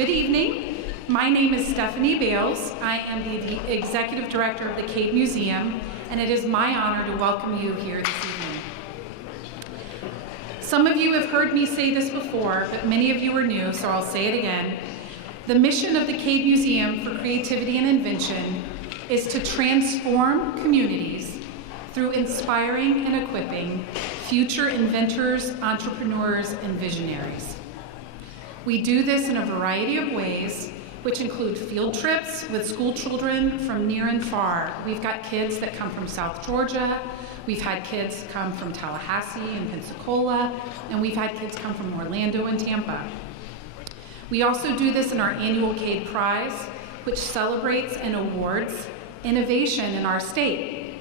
Good evening. My name is Stephanie Bales. I am the Executive Director of the Cade Museum, and it is my honor to welcome you here this evening. Some of you have heard me say this before, but many of you are new, so I'll say it again. The mission of the Cade Museum for Creativity and Invention is to transform communities through inspiring and equipping future inventors, entrepreneurs, and visionaries. We do this in a variety of ways, which include field trips with school children from near and far. We've got kids that come from South Georgia, we've had kids come from Tallahassee and Pensacola, and we've had kids come from Orlando and Tampa. We also do this in our annual Cade Prize, which celebrates and awards innovation in our state.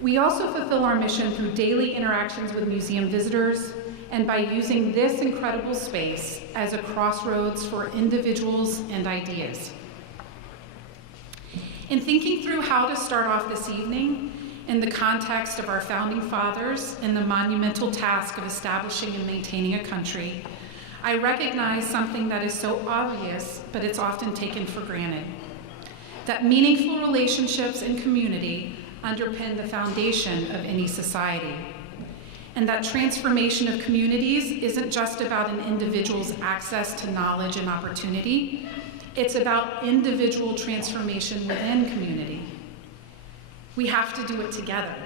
We also fulfill our mission through daily interactions with museum visitors and by using this incredible space as a crossroads for individuals and ideas. In thinking through how to start off this evening in the context of our founding fathers and the monumental task of establishing and maintaining a country, I recognize something that is so obvious, but it's often taken for granted, that meaningful relationships and community underpin the foundation of any society. And that transformation of communities isn't just about an individual's access to knowledge and opportunity, it's about individual transformation within community. We have to do it together.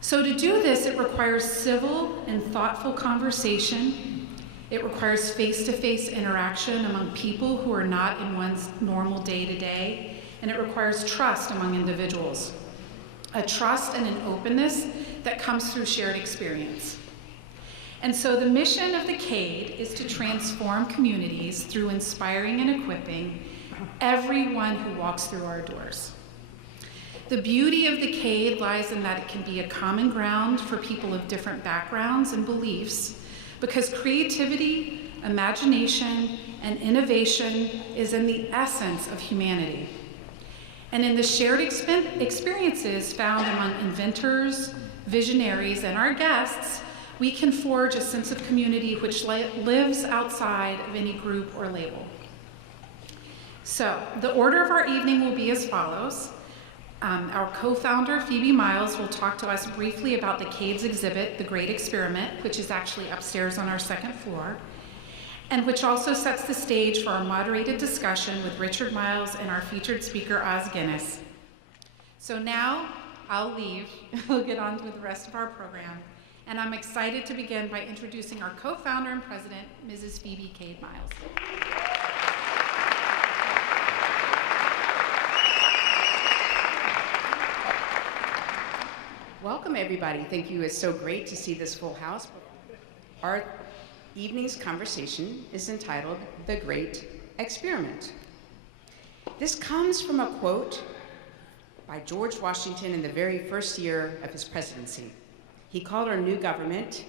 So to do this, it requires civil and thoughtful conversation. It requires face-to-face interaction among people who are not in one's normal day-to-day, and it requires trust among individuals. A trust and an openness that comes through shared experience. And so the mission of the Cade is to transform communities through inspiring and equipping everyone who walks through our doors. The beauty of the Cade lies in that it can be a common ground for people of different backgrounds and beliefs, because creativity, imagination, and innovation is in the essence of humanity. And in the shared experiences found among inventors, visionaries, and our guests, we can forge a sense of community which lives outside of any group or label. So, the order of our evening will be as follows. Our co-founder, Phoebe Miles, will talk to us briefly about the Cade's exhibit, The Great Experiment, which is actually upstairs on our second floor, and which also sets the stage for our moderated discussion with Richard Miles and our featured speaker, Os Guinness. So now, I'll leave. We'll get on with the rest of our program. And I'm excited to begin by introducing our co-founder and president, Mrs. Phoebe Cade Miles. Welcome, everybody. Thank you. It's so great to see this full house. Our evening's conversation is entitled The Great Experiment. This comes from a quote by George Washington in the very first year of his presidency. He called our new government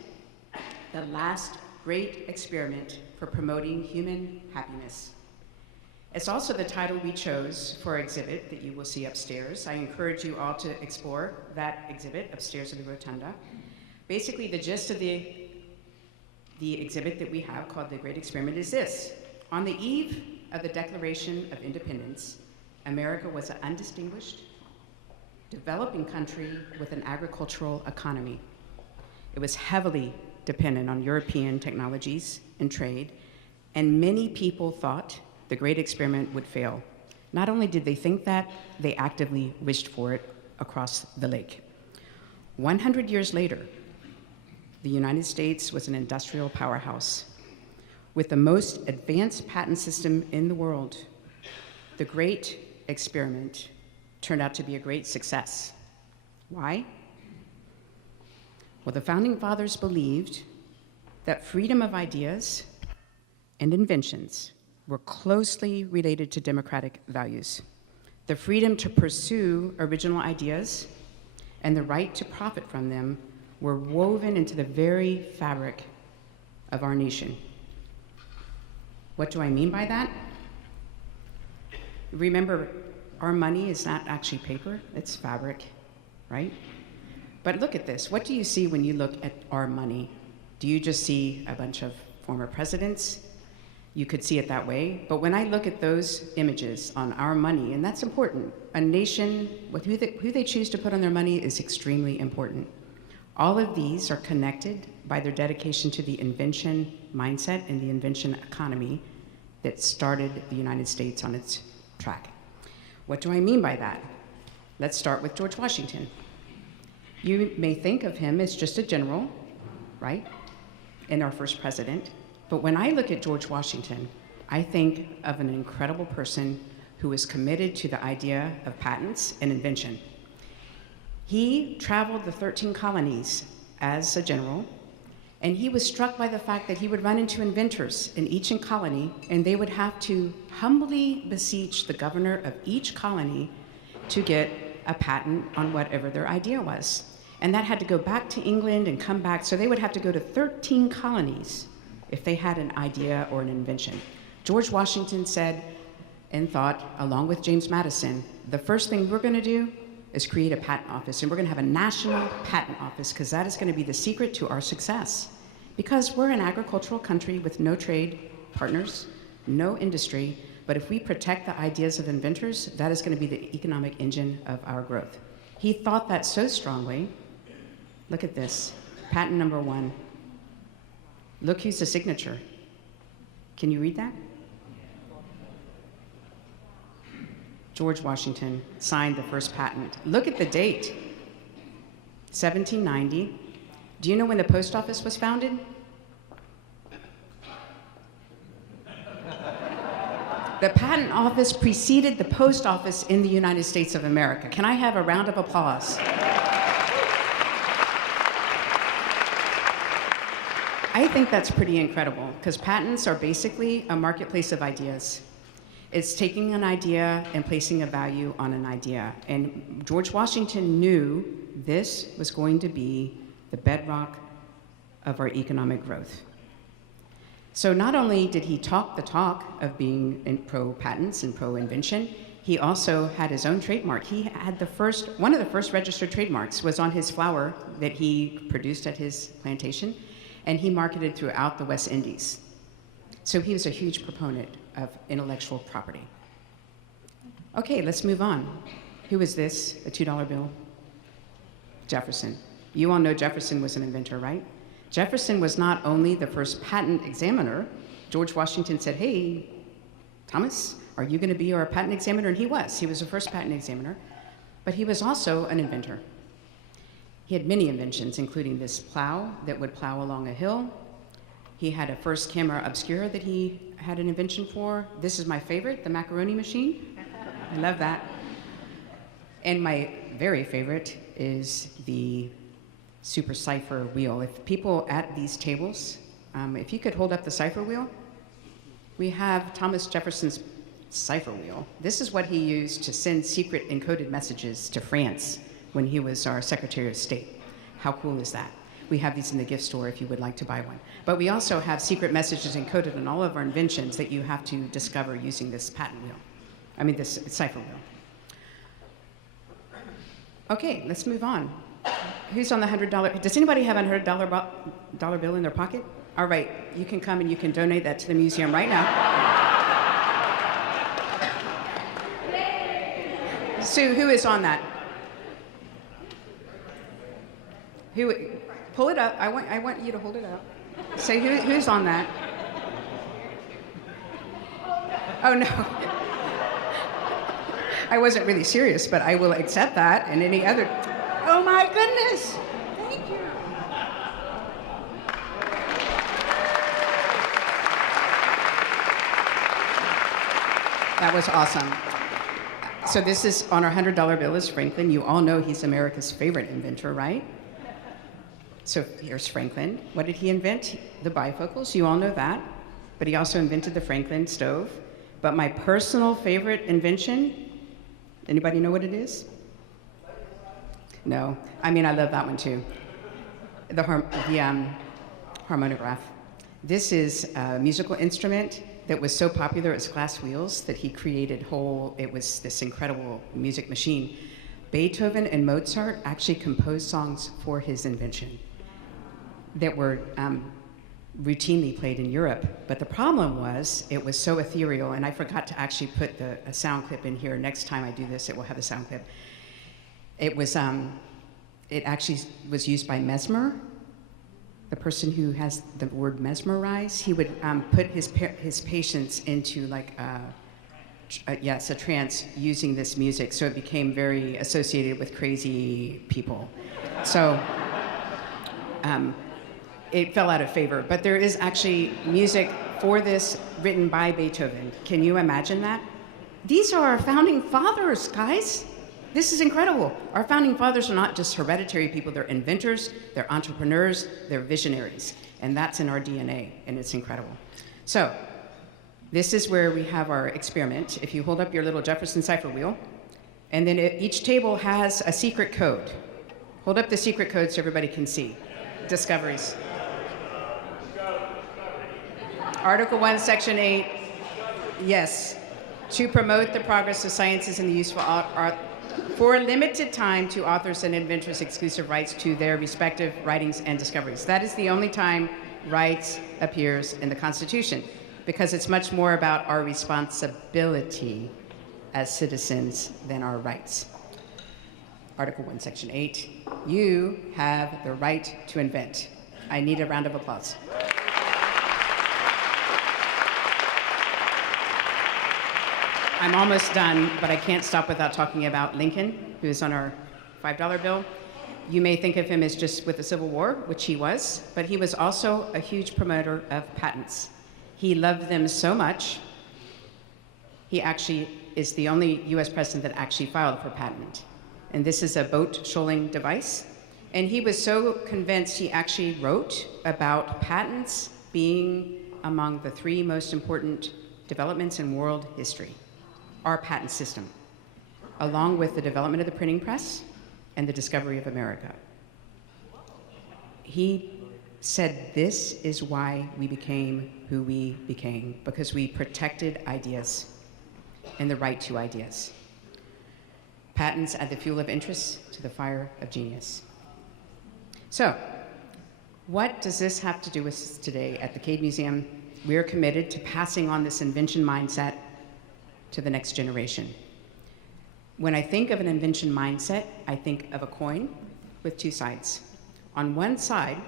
the last great experiment for promoting human happiness. It's also the title we chose for our exhibit that you will see upstairs. I encourage you all to explore that exhibit upstairs in the rotunda. Basically, the gist of the exhibit that we have called The Great Experiment is this. On the eve of the Declaration of Independence, America was an undistinguished, developing country with an agricultural economy. It was heavily dependent on European technologies and trade, and many people thought the Great Experiment would fail. Not only did they think that, they actively wished for it across the lake. 100 years later, the United States was an industrial powerhouse. With the most advanced patent system in the world, the Great Experiment turned out to be a great success. Why? Well, the Founding Fathers believed that freedom of ideas and inventions were closely related to democratic values. The freedom to pursue original ideas and the right to profit from them were woven into the very fabric of our nation. What do I mean by that? Remember, our money is not actually paper, it's fabric, right? But look at this. What do you see when you look at our money? Do you just see a bunch of former presidents? You could see it that way, but when I look at those images on our money, and that's important, a nation, with who they choose to put on their money is extremely important. All of these are connected by their dedication to the invention mindset and the invention economy that started the United States on its track. What do I mean by that? Let's start with George Washington. You may think of him as just a general, right? And our first president. But when I look at George Washington, I think of an incredible person who was committed to the idea of patents and invention. He traveled the 13 colonies as a general, and he was struck by the fact that he would run into inventors in each colony, and they would have to humbly beseech the governor of each colony to get a patent on whatever their idea was. And that had to go back to England and come back, so they would have to go to 13 colonies if they had an idea or an invention. George Washington said and thought, along with James Madison, the first thing we're gonna do is create a patent office, and we're gonna have a national patent office, because that is gonna be the secret to our success. Because we're an agricultural country with no trade partners, no industry, but if we protect the ideas of inventors, that is gonna be the economic engine of our growth. He thought that so strongly. Look at this, patent number 1. Look who's the signature. Can you read that? George Washington signed the first patent. Look at the date, 1790. Do you know when the post office was founded? The patent office preceded the post office in the United States of America. Can I have a round of applause? I think that's pretty incredible, because patents are basically a marketplace of ideas. It's taking an idea and placing a value on an idea. And George Washington knew this was going to be the bedrock of our economic growth. So not only did he talk the talk of being pro-patents and pro-invention, he also had his own trademark. He had one of the first registered trademarks was on his flour that he produced at his plantation, and he marketed throughout the West Indies. So he was a huge proponent of intellectual property. Okay, let's move on. Who is this? A $2 bill? Jefferson. You all know Jefferson was an inventor, right? Jefferson was not only the first patent examiner. George Washington said, hey, Thomas, are you gonna be our patent examiner? And he was the first patent examiner, but he was also an inventor. He had many inventions, including this plow that would plow along a hill. He had a first camera obscura that he had an invention for. This is my favorite, the macaroni machine. I love that. And my very favorite is the super cipher wheel. If people at these tables, if you could hold up the cipher wheel, we have Thomas Jefferson's cipher wheel. This is what he used to send secret encoded messages to France when he was our Secretary of State. How cool is that? We have these in the gift store if you would like to buy one. But we also have secret messages encoded in all of our inventions that you have to discover using this patent wheel. I mean, this cipher wheel. Okay, let's move on. Who's on the $100? Does anybody have a $100 bill in their pocket? All right, you can come and you can donate that to the museum right now. Sue, who is on that? Pull it up. I want you to hold it up. Say who's on that? Oh no. I wasn't really serious, but I will accept that and any other. Oh my goodness. Thank you. That was awesome. So this is on our $100 bill is Franklin. You all know he's America's favorite inventor, right? So here's Franklin. What did he invent? The bifocals, you all know that. But he also invented the Franklin stove. But my personal favorite invention, anybody know what it is? No, I mean, I love that one too. The harmonograph. This is a musical instrument that was so popular, it's glass wheels, that he created it was this incredible music machine. Beethoven and Mozart actually composed songs for his invention that were routinely played in Europe. But the problem was it was so ethereal, and I forgot to actually put a sound clip in here. Next time I do this, it will have a sound clip. It actually was used by Mesmer, the person who has the word mesmerize. He would put his patients into like a trance using this music, so it became very associated with crazy people. So it fell out of favor. But there is actually music for this written by Beethoven. Can you imagine that? These are our founding fathers, guys. This is incredible. Our founding fathers are not just hereditary people, they're inventors, they're entrepreneurs, they're visionaries. And that's in our DNA, and it's incredible. So, this is where we have our experiment. If you hold up your little Jefferson cipher wheel, and then each table has a secret code. Hold up the secret code so everybody can see. Discoveries. Article 1, Section 8, yes. To promote the progress of sciences and the useful art for a limited time to authors and inventors exclusive rights to their respective writings and discoveries. That is the only time rights appears in the Constitution, because it's much more about our responsibility as citizens than our rights. Article 1, Section 8, you have the right to invent. I need a round of applause. I'm almost done, but I can't stop without talking about Lincoln, who's on our $5 bill. You may think of him as just with the Civil War, which he was, but he was also a huge promoter of patents. He loved them so much, he actually is the only US president that actually filed for patent. And this is a boat shoaling device. And he was so convinced, he actually wrote about patents being among the 3 most important developments in world history. Our patent system, along with the development of the printing press and the discovery of America. He said this is why we became who we became, because we protected ideas and the right to ideas. Patents add the fuel of interest to the fire of genius. So, what does this have to do with us today at the Cade Museum? We are committed to passing on this invention mindset to the next generation. When I think of an invention mindset, I think of a coin with 2 sides. On one side,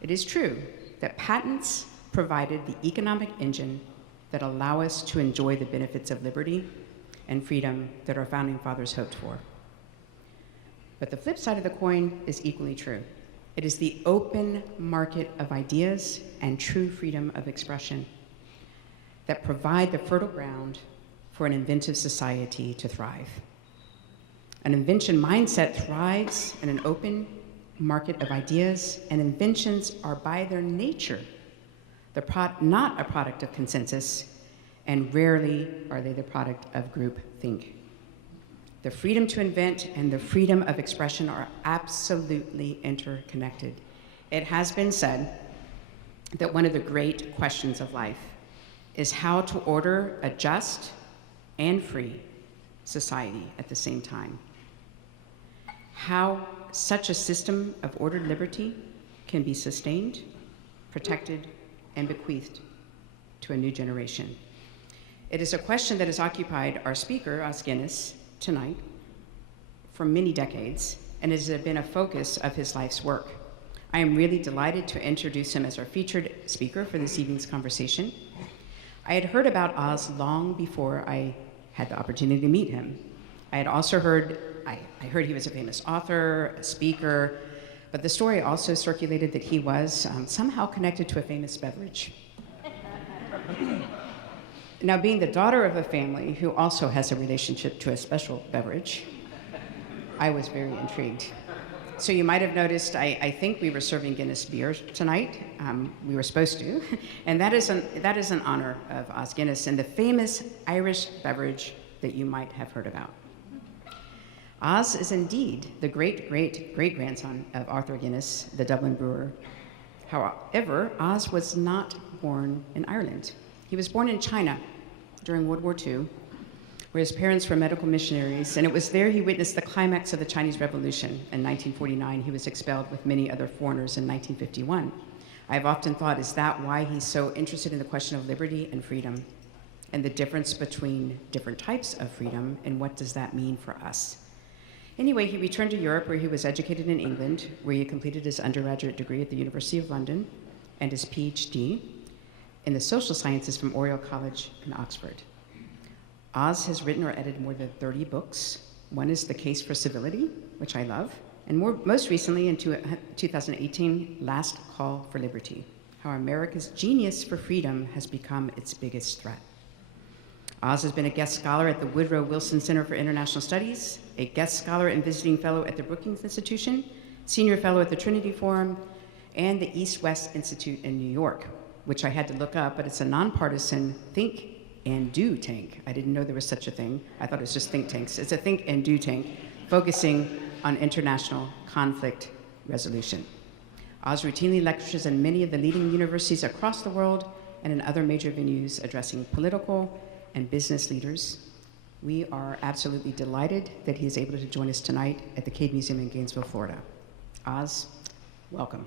it is true that patents provided the economic engine that allow us to enjoy the benefits of liberty and freedom that our founding fathers hoped for. But the flip side of the coin is equally true. It is the open market of ideas and true freedom of expression that provide the fertile ground for an inventive society to thrive. An invention mindset thrives in an open market of ideas, and inventions are by their nature not a product of consensus, and rarely are they the product of groupthink. The freedom to invent and the freedom of expression are absolutely interconnected. It has been said that one of the great questions of life is how to order a just and free society at the same time. How such a system of ordered liberty can be sustained, protected, and bequeathed to a new generation. It is a question that has occupied our speaker, Os Guinness, tonight for many decades, and it has been a focus of his life's work. I am really delighted to introduce him as our featured speaker for this evening's conversation. I had heard about Os long before I had the opportunity to meet him. I had also heard he was a famous author, a speaker, but the story also circulated that he was somehow connected to a famous beverage. Now, being the daughter of a family who also has a relationship to a special beverage, I was very intrigued. So you might have noticed, I think we were serving Guinness beer tonight. We were supposed to. And that is an honor of Os Guinness and the famous Irish beverage that you might have heard about. Os is indeed the great-great-great-grandson of Arthur Guinness, the Dublin brewer. However, Os was not born in Ireland. He was born in China during World War II, where his parents were medical missionaries, and it was there he witnessed the climax of the Chinese Revolution. In 1949, he was expelled with many other foreigners in 1951. I've often thought, is that why he's so interested in the question of liberty and freedom and the difference between different types of freedom and what does that mean for us? Anyway, he returned to Europe where he was educated in England, where he completed his undergraduate degree at the University of London and his PhD in the social sciences from Oriel College in Oxford. Os has written or edited more than 30 books. One is The Case for Civility, which I love, and most recently in 2018, Last Call for Liberty, How America's Genius for Freedom Has Become Its Biggest Threat. Os has been a guest scholar at the Woodrow Wilson Center for International Studies, a guest scholar and visiting fellow at the Brookings Institution, senior fellow at the Trinity Forum, and the East-West Institute in New York, which I had to look up, but it's a nonpartisan think and do tank. I didn't know there was such a thing. I thought it was just think tanks. It's a think and do tank focusing on international conflict resolution. Os routinely lectures in many of the leading universities across the world and in other major venues addressing political and business leaders. We are absolutely delighted that he is able to join us tonight at the Cade Museum in Gainesville, Florida. Os, welcome.